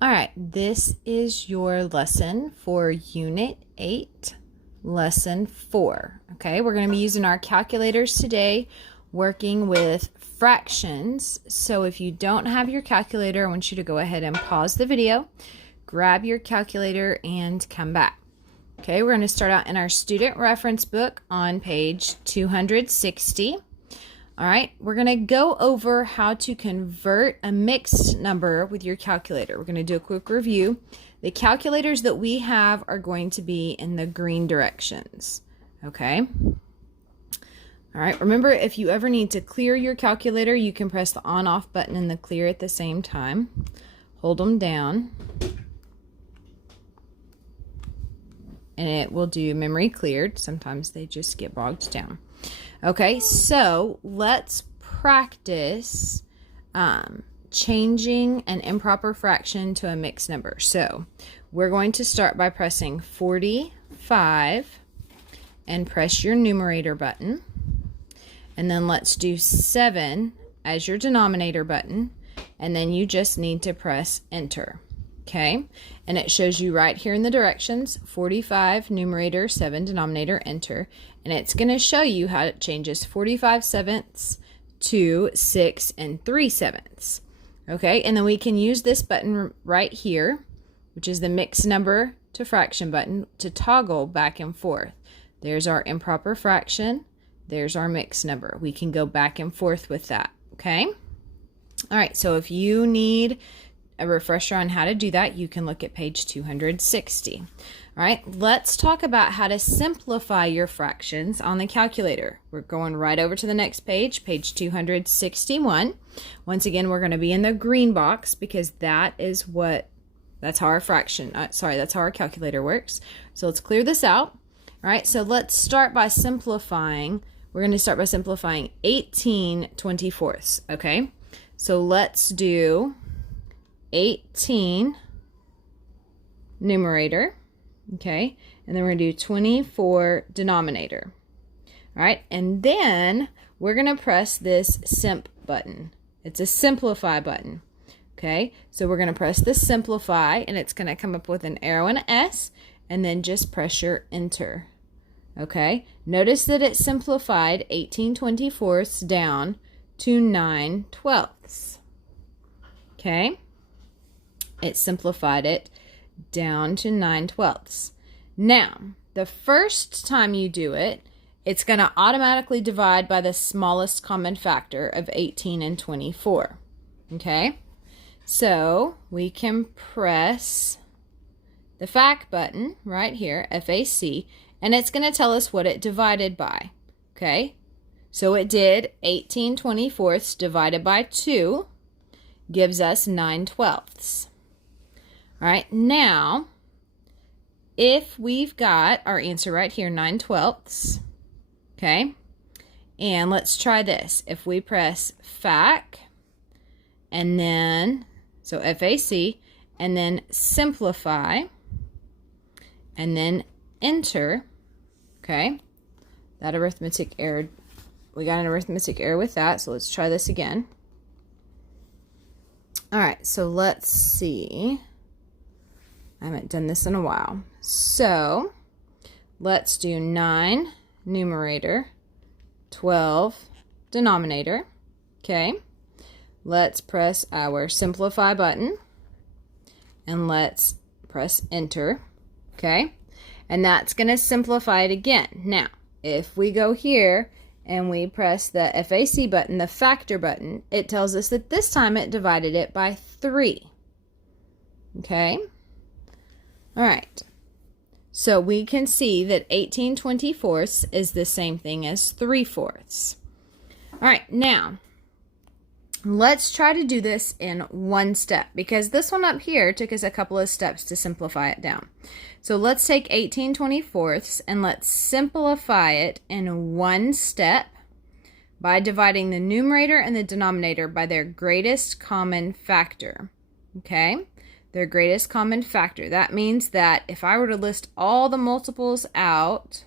All right, this is your lesson for Unit 8, Lesson 4. Okay, we're going to be using our calculators today, working with fractions. So if you don't have your calculator, I want you to go ahead and pause the video, grab your calculator, and come back. Okay, we're going to start out in our student reference book on page 260. All right, we're going to go over how to convert a mixed number with your calculator. We're going to do a quick review. The calculators that we have are going to be in the green directions. Okay. All right, remember, if you ever need to clear your calculator, you can press the on-off button and the clear at the same time. Hold them down. And it will do memory cleared. Sometimes they just get bogged down. Okay, so let's practice changing an improper fraction to a mixed number. So we're going to start by pressing 45 and press your numerator button. And then let's do 7 as your denominator button. And then you just need to press enter. Okay, and it shows you right here in the directions, 45 numerator, 7 denominator, enter. And it's going to show you how it changes 45 sevenths to 6 3/7. Okay, and then we can use this button right here, which is the mixed number to fraction button, to toggle back and forth. There's our improper fraction. There's our mixed number. We can go back and forth with that. Okay, all right, so if you need a refresher on how to do that, you can look at page 260. All right, let's talk about how to simplify your fractions on the calculator. We're going right over to the next page, page 261. Once again, we're going to be in the green box because that's how our that's how our calculator works. So let's clear this out. All right, so let's start by simplifying. We're going to start by simplifying 18/24. Okay, so let's do 18 numerator, okay, and then we're going to do 24 denominator. All right, and then we're going to press this simp button. It's a simplify button. Okay, so we're going to press the simplify, and it's going to come up with an arrow and an S, and then just press your enter. Okay, notice that it simplified 18/24 down to 9/12. Okay, it simplified it down to 9/12. Now, the first time you do it, it's going to automatically divide by the smallest common factor of 18 and 24. Okay, so we can press the FAC button right here, FAC, and it's going to tell us what it divided by. Okay, so it did 18/24 divided by 2 gives us 9/12. All right, now, if we've got our answer right here, 9/12, okay, and let's try this. If we press FAC, and then, so FAC, and then simplify, and then enter, okay, that arithmetic error, we got an arithmetic error with that, so let's try this again. All right, so let's see. I haven't done this in a while. So let's do 9 numerator, 12 denominator. Okay, let's press our simplify button and let's press enter. Okay, and that's going to simplify it again. Now, if we go here and we press the FAC button, the factor button, it tells us that this time it divided it by 3. Okay. All right, so we can see that 18/24 is the same thing as 3/4. All right, now, let's try to do this in one step because this one up here took us a couple of steps to simplify it down. So let's take 18/24 and let's simplify it in one step by dividing the numerator and the denominator by their greatest common factor. Okay? Their greatest common factor. That means that if I were to list all the multiples out,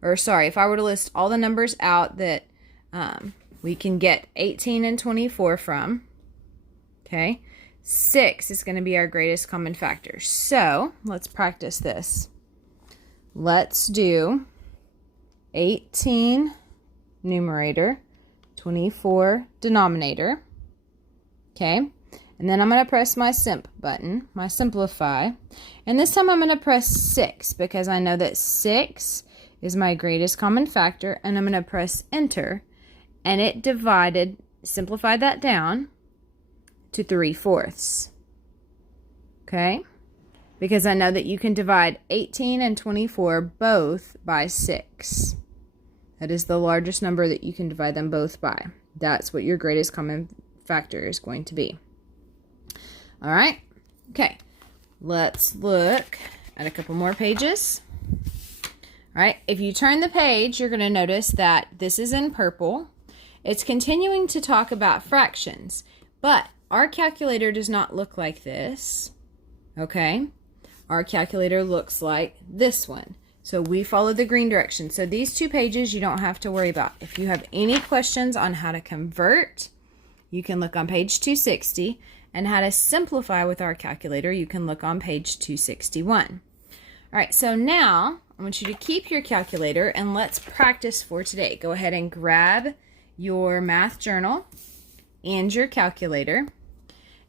if I were to list all the numbers out that we can get 18 and 24 from, okay, 6 is going to be our greatest common factor. So let's practice this. Let's do 18 numerator, 24 denominator. Okay, and then I'm going to press my simp button, my simplify. And this time I'm going to press 6 because I know that 6 is my greatest common factor, and I'm going to press enter. And it simplified that down to 3/4. Okay? Because I know that you can divide 18 and 24 both by 6. That is the largest number that you can divide them both by. That's what your greatest common factor is going to be. All right? Okay. Let's look at a couple more pages. All right. If you turn the page, you're going to notice that this is in purple. It's continuing to talk about fractions, but our calculator does not look like this. Okay? Our calculator looks like this one. So we follow the green direction. So these 2 pages you don't have to worry about. If you have any questions on how to convert, you can look on page 260, and how to simplify with our calculator, you can look on page 261. All right, so now I want you to keep your calculator and let's practice for today. Go ahead and grab your math journal and your calculator,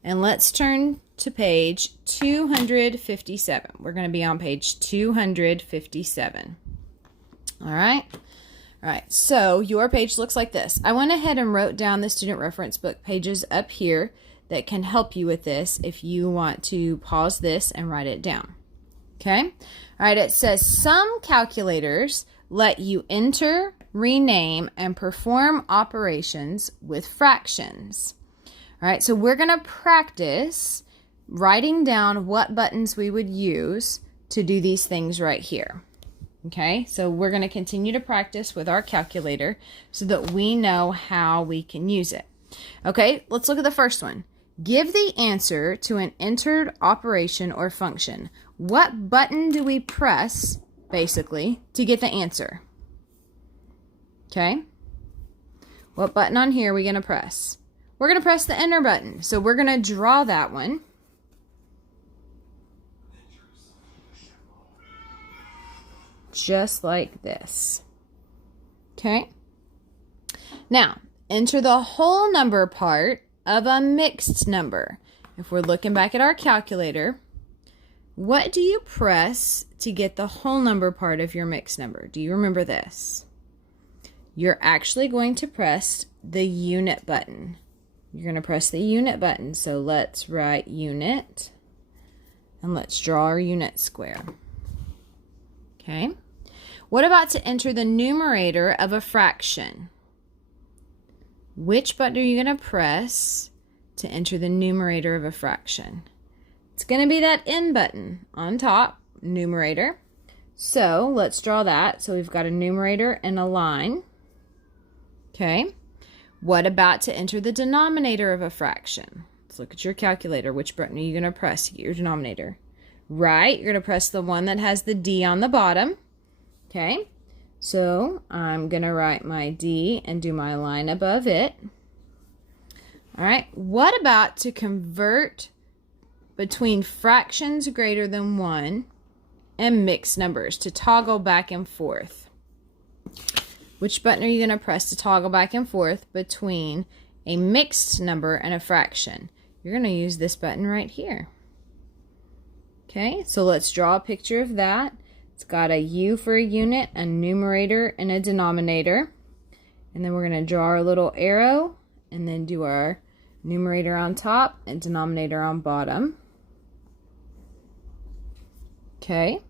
and let's turn to page 257. We're going to be on page 257. All right. All right, so your page looks like this. I went ahead and wrote down the student reference book pages up here that can help you with this if you want to pause this and write it down. Okay? All right, it says some calculators let you enter, rename, and perform operations with fractions. All right, so we're going to practice writing down what buttons we would use to do these things right here. Okay, so we're going to continue to practice with our calculator so that we know how we can use it. Okay, let's look at the first one. Give the answer to an entered operation or function. What button do we press, basically, to get the answer? Okay, what button on here are we going to press? We're going to press the enter button. So we're going to draw that one. Just like this. Okay. Now, enter the whole number part of a mixed number. If we're looking back at our calculator, what do you press to get the whole number part of your mixed number? Do you remember this? You're actually going to press the unit button. You're going to press the unit button. So let's write unit, and let's draw our unit square. Okay. What about to enter the numerator of a fraction? Which button are you going to press to enter the numerator of a fraction? It's going to be that N button on top, numerator. So let's draw that. So we've got a numerator and a line. Okay. What about to enter the denominator of a fraction? Let's look at your calculator. Which button are you going to press to get your denominator? Right, you're going to press the one that has the D on the bottom. Okay, so I'm going to write my D and do my line above it. All right, what about to convert between fractions greater than 1 and mixed numbers, to toggle back and forth? Which button are you going to press to toggle back and forth between a mixed number and a fraction? You're going to use this button right here. Okay, so let's draw a picture of that. It's got a U for a unit, a numerator, and a denominator. And then we're going to draw our little arrow and then do our numerator on top and denominator on bottom. Okay.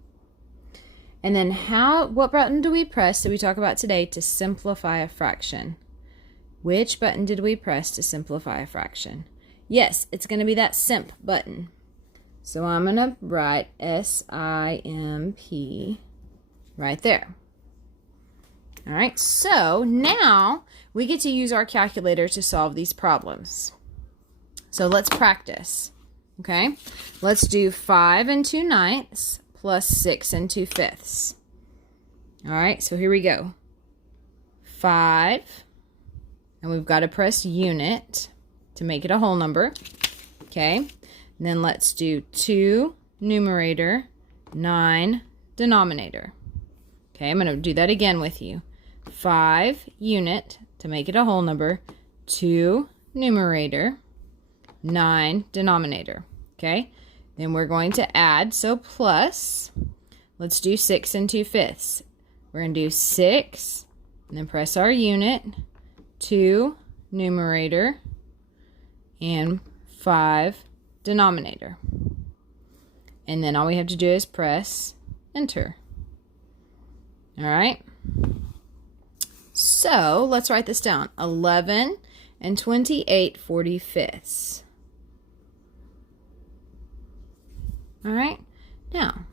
And then what button do we press that we talk about today to simplify a fraction? Which button did we press to simplify a fraction? Yes, it's going to be that simp button. So I'm going to write SIMP right there. All right, so now we get to use our calculator to solve these problems. So let's practice, okay? Let's do 5 2/9 plus 6 2/5. All right, so here we go. 5, and we've got to press unit to make it a whole number. Okay, and then let's do 2 numerator, 9 denominator. Okay, I'm going to do that again with you. 5 unit, to make it a whole number, 2 numerator, 9 denominator. Okay, then we're going to add, so plus, let's do 6 and 2/5. We're going to do 6, and then press our unit, 2 numerator, and 5 denominator. And then all we have to do is press enter. All right. So let's write this down. 11 and 28/45. All right. Now,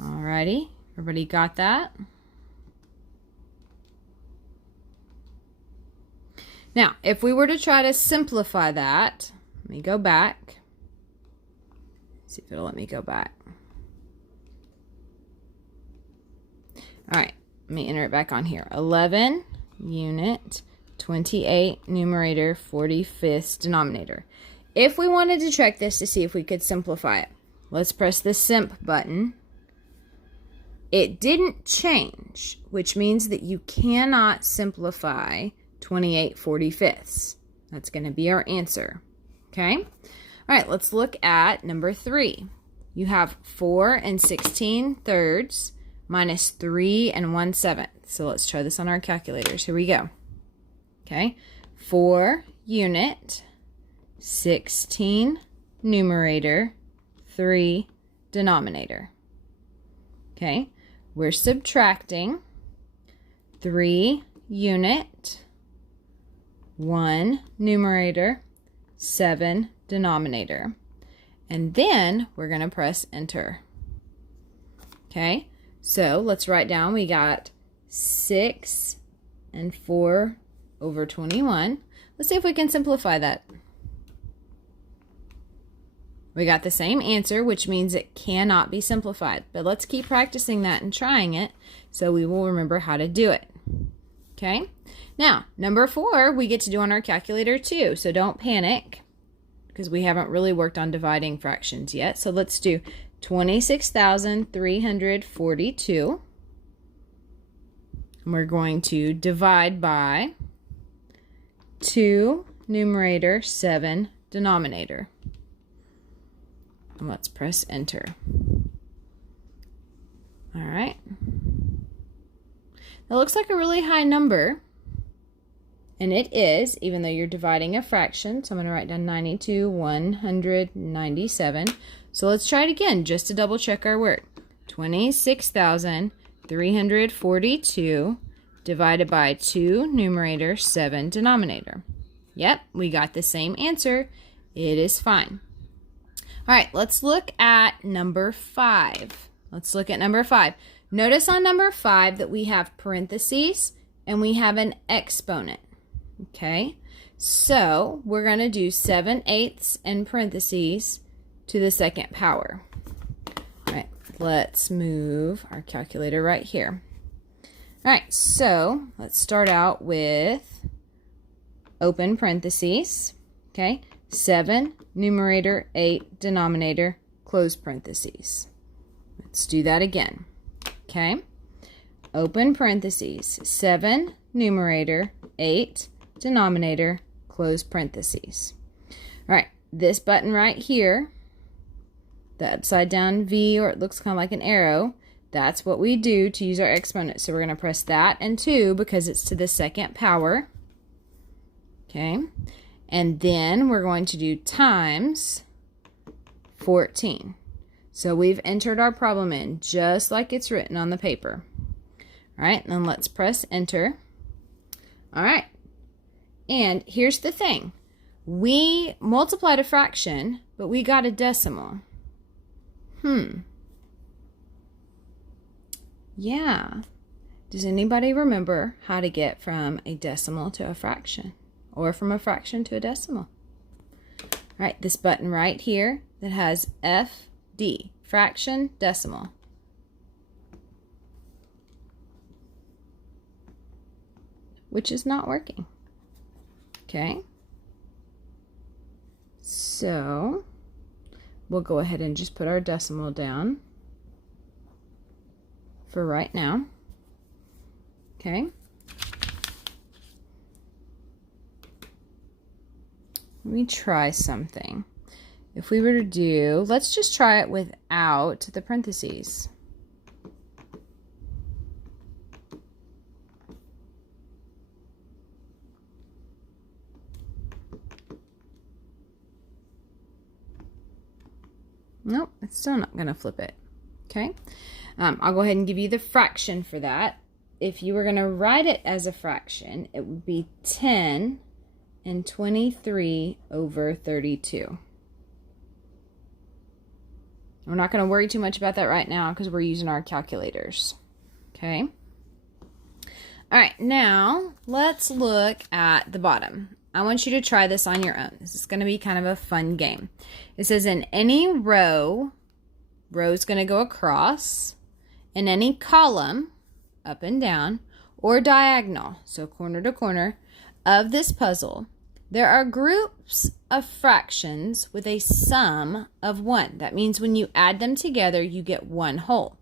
alrighty, everybody got that? Now, if we were to try to simplify that, let me go back. See if it'll let me go back. All right, let me enter it back on here. 11 unit, 28 numerator, 45th denominator. If we wanted to check this to see if we could simplify it, let's press the simp button. It didn't change, which means that you cannot simplify 28/45. That's going to be our answer. Okay? All right, let's look at number 3. You have 4 and 16/3 minus 3 and 1/7. So let's try this on our calculators. Here we go. Okay? 4 unit, 16 numerator, 3 denominator. Okay? We're subtracting 3 unit, 1 numerator, 7 denominator. And then we're going to press enter. Okay, so let's write down, we got 6 and 4/21. Let's see if we can simplify that. We got the same answer, which means it cannot be simplified. But let's keep practicing that and trying it so we will remember how to do it. Okay? Now, number 4, we get to do on our calculator too, so don't panic because we haven't really worked on dividing fractions yet. So let's do 26,342. And we're going to divide by 2 numerator, 7 denominator. And let's press enter. All right. That looks like a really high number. And it is, even though you're dividing a fraction. So I'm going to write down 92,197. So let's try it again just to double check our work. 26,342 divided by 2 numerator, 7 denominator. Yep, we got the same answer. It is fine. All right, let's look at number 5. Let's look at number 5. Notice on number 5 that we have parentheses and we have an exponent. Okay, so we're going to do 7/8 in parentheses to the second power. All right, let's move our calculator right here. All right, so let's start out with open parentheses. Okay, 7 numerator, 8 denominator, close parentheses. Let's do that again. Okay, open parentheses, 7 numerator, 8 denominator, close parentheses. All right, this button right here, the upside down V, or it looks kind of like an arrow, that's what we do to use our exponent. So we're going to press that and 2 because it's to the second power. Okay, and then we're going to do times 14. So we've entered our problem in just like it's written on the paper. All right, then let's press enter. All right, and here's the thing. We multiplied a fraction, but we got a decimal. Yeah. Does anybody remember how to get from a decimal to a fraction? Or from a fraction to a decimal? All right, this button right here that has FD, fraction, decimal. Which is not working. Okay. So we'll go ahead and just put our decimal down for right now. Okay. Let me try something. If we were to do, let's just try it without the parentheses. Nope, it's still not going to flip it. Okay. I'll go ahead and give you the fraction for that. If you were going to write it as a fraction, it would be 10 and 23 over 32. We're not going to worry too much about that right now because we're using our calculators. Okay. All right, now let's look at the bottom. I want you to try this on your own. This is going to be kind of a fun game. It says in any row is going to go across, in any column, up and down, or diagonal, so corner to corner, of this puzzle, there are groups of fractions with a sum of 1. That means when you add them together, you get one whole.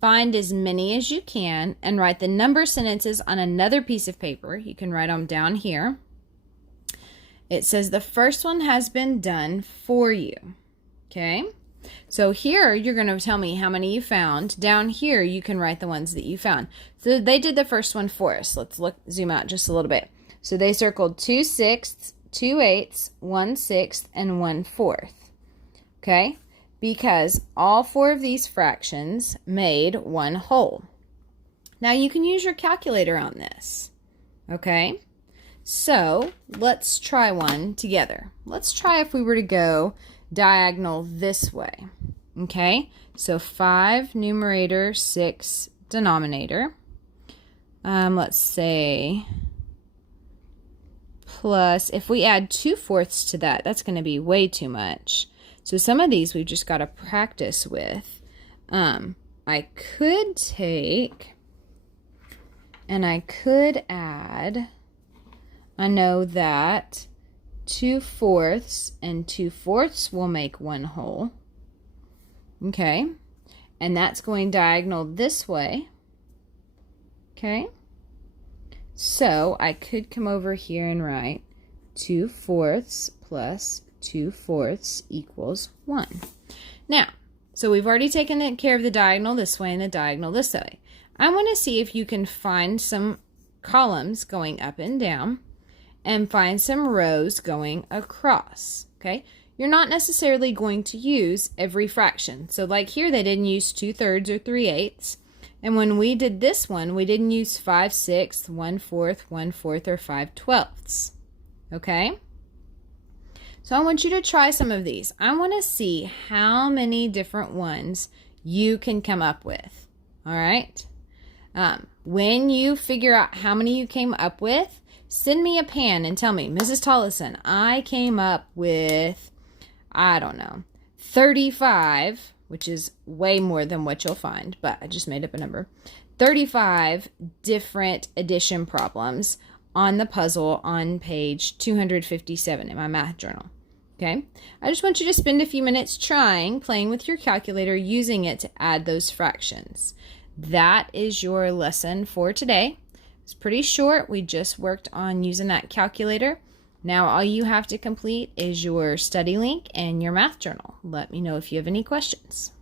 Find as many as you can and write the number sentences on another piece of paper. You can write them down here. It says the first one has been done for you. Okay? So here you're going to tell me how many you found. Down here you can write the ones that you found. So they did the first one for us. Let's zoom out just a little bit. So they circled 2 sixths, 2 eighths, 1 sixth, and 1 fourth. Okay? Because all 4 of these fractions made one whole. Now you can use your calculator on this. Okay? So let's try one together. Let's try if we were to go diagonal this way. Okay? So 5 numerator, 6 denominator. Let's say plus, if we add 2 fourths to that, that's going to be way too much. So some of these we've just got to practice with. I could take, and I could add, I know that 2 fourths and 2 fourths will make one whole. Okay. And that's going diagonal this way. Okay. So I could come over here and write 2 fourths plus 2 fourths equals 1. Now, so we've already taken care of the diagonal this way and the diagonal this way. I want to see if you can find some columns going up and down and find some rows going across. Okay, you're not necessarily going to use every fraction. So like here, they didn't use 2/3 or 3/8. And when we did this one, we didn't use 5 sixths, 1 fourth, 1 fourth, or 5 twelfths. Okay? So I want you to try some of these. I want to see how many different ones you can come up with. All right? When you figure out how many you came up with, send me a pan and tell me, Mrs. Tollison, I came up with, I don't know, 35, which is way more than what you'll find, but I just made up a number, 35 different addition problems on the puzzle on page 257 in my math journal. Okay? I just want you to spend a few minutes playing with your calculator, using it to add those fractions. That is your lesson for today. It's pretty short. We just worked on using that calculator. Now all you have to complete is your study link and your math journal. Let me know if you have any questions.